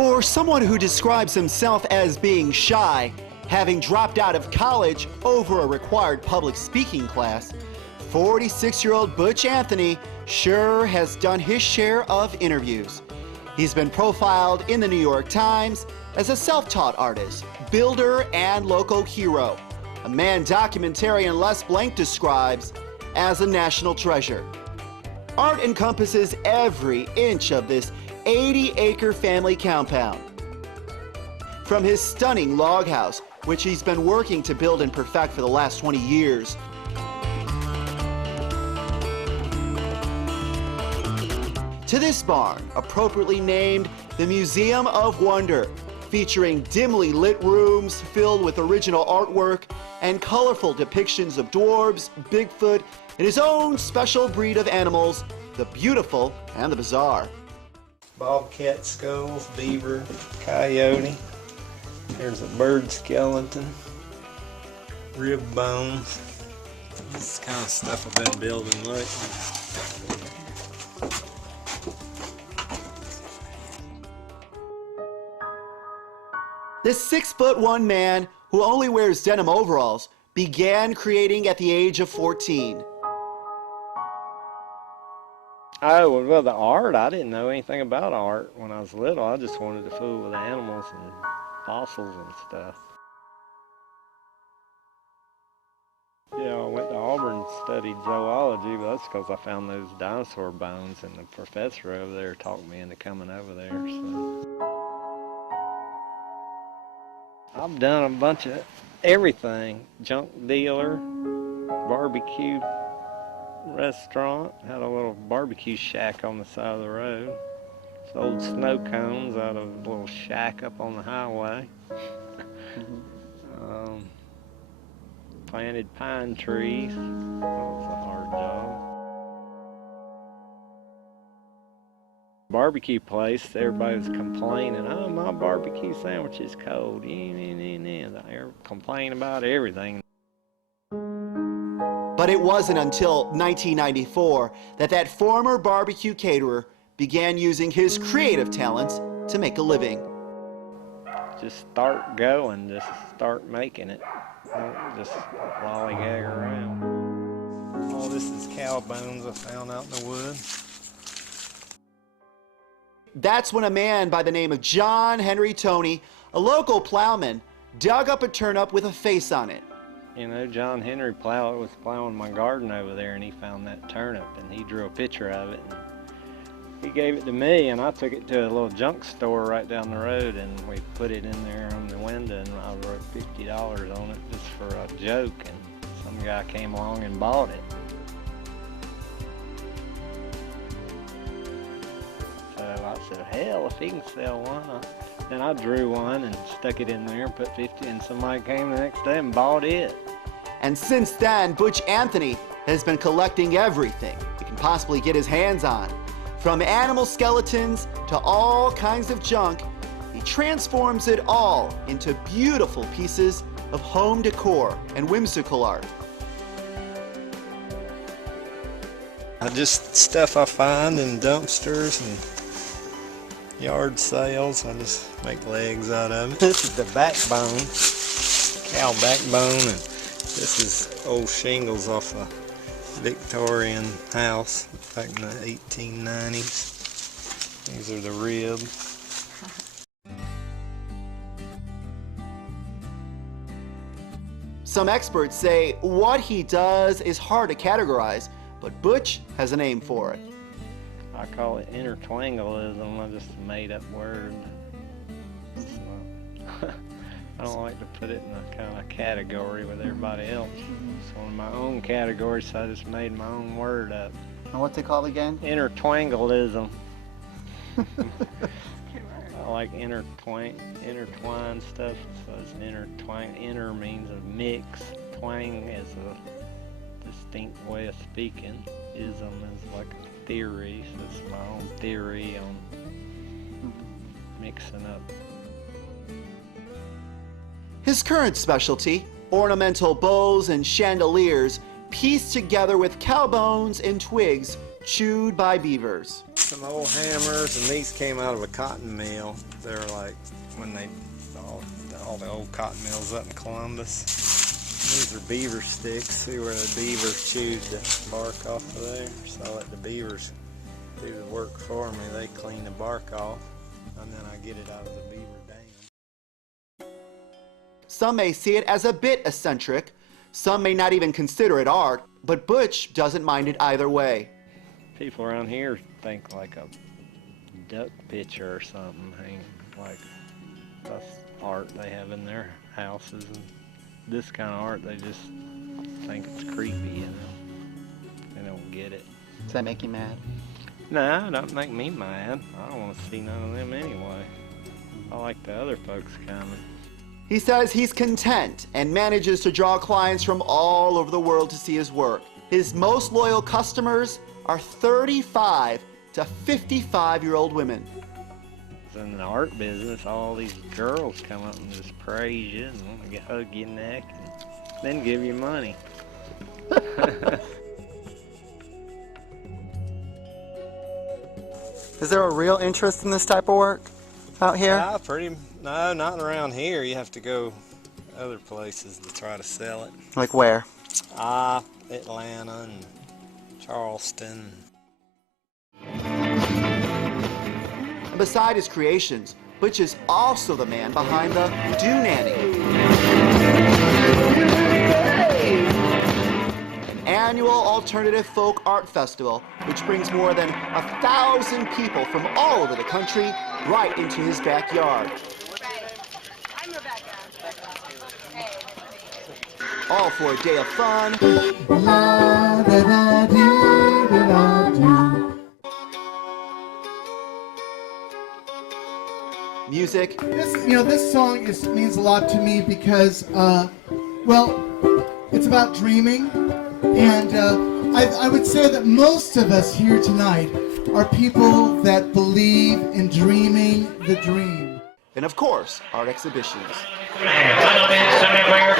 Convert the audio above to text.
For someone who describes himself as being shy, having dropped out of college over a required public speaking class, 46-year-old Butch Anthony sure has done his share of interviews. He's been profiled in the New York Times as a self-taught artist, builder, and local hero, a man documentarian Les Blank describes as a national treasure. Art encompasses every inch of this 80-acre family compound. From his stunning log house, which he's been working to build and perfect for the last 20 years, to this barn, appropriately named the Museum of Wonder, featuring dimly lit rooms filled with original artwork and colorful depictions of dwarves, Bigfoot, and his own special breed of animals, the beautiful and the bizarre. Bobcat skulls, beaver, coyote. There's a bird skeleton, rib bones. This is the kind of stuff I've been building lately. This 6'1" man, who only wears denim overalls, began creating at the age of 14. Oh, well, the art, I didn't know anything about art when I was little. I just wanted to fool with animals and fossils and stuff. Yeah, I went to Auburn and studied zoology, but that's because I found those dinosaur bones, and the professor over there talked me into coming over there. So I've done a bunch of everything. Junk dealer, barbecue restaurant, had a little barbecue shack on the side of the road. Sold snow cones out of a little shack up on the highway. Planted pine trees. That was a hard job. Barbecue place, everybody was complaining, oh, my barbecue sandwich is cold. They're complaining about everything. But it wasn't until 1994 that former barbecue caterer began using his creative talents to make a living. Just start going, just start making it. Don't just lollygag around. Oh, this is cow bones I found out in the woods. That's when a man by the name of John Henry Toney, a local plowman, dug up a turnip with a face on it. You know, John Henry was plowing my garden over there, and he found that turnip, and he drew a picture of it. And he gave it to me, and I took it to a little junk store right down the road, and we put it in there on the window, and I wrote $50 on it just for a joke, and some guy came along and bought it. So I said, hell, if he can sell one. Then I drew one and stuck it in there and put 50, and somebody came the next day and bought it. And since then, Butch Anthony has been collecting everything he can possibly get his hands on. From animal skeletons to all kinds of junk, he transforms it all into beautiful pieces of home decor and whimsical art. Just stuff I find in dumpsters and yard sales. I just make legs out of it. This is the backbone, cow backbone, and this is old shingles off a Victorian house back in the 1890s. These are the ribs. Some experts say what he does is hard to categorize, but Butch has a name for it. I call it intertwangleism. I just made up word. I don't like to put it in a kind of category with everybody else. It's one of my own categories, so I just made my own word up. And what's it called again? Intertwangleism. I like intertwined stuff, so it's intertwine. Inter means a mix. Twang is a distinct way of speaking. Ism is like a theory, so it's my own theory on mixing up. His current specialty, ornamental bows and chandeliers pieced together with cow bones and twigs chewed by beavers. some old hammers, and these came out of a cotton mill. They're like when they all the old cotton mills up in Columbus. These are beaver sticks. See where the beavers chewed the bark off of there? So I let the beavers do the work for me. They clean the bark off, and then I get it out of the beaver dam. Some may see it as a bit eccentric. Some may not even consider it art, but Butch doesn't mind it either way. People around here think like a duck picture or something, like that's art they have in their houses, and this kind of art they just think it's creepy, you know. They don't get it. Does that make you mad? No, it don't make me mad. I don't want to see none of them anyway. I like the other folks coming. He says he's content and manages to draw clients from all over the world to see his work. His most loyal customers are 35 to 55-year-old women. In the art business, all these girls come up and just praise you and want to hug your neck and then give you money. Is there a real interest in this type of work out here? No, not around here. You have to go other places to try to sell it. Like where? Atlanta and Charleston. Beside his creations, Butch is also the man behind the Do-Nanny, an annual alternative folk art festival which brings more than 1,000 people from all over the country right into his backyard. I'm Rebecca. Hey. All for a day of fun, music, This song means a lot to me because, well, it's about dreaming, and I would say that most of us here tonight are people that believe in dreaming the dream. and of course, art exhibitions. Some American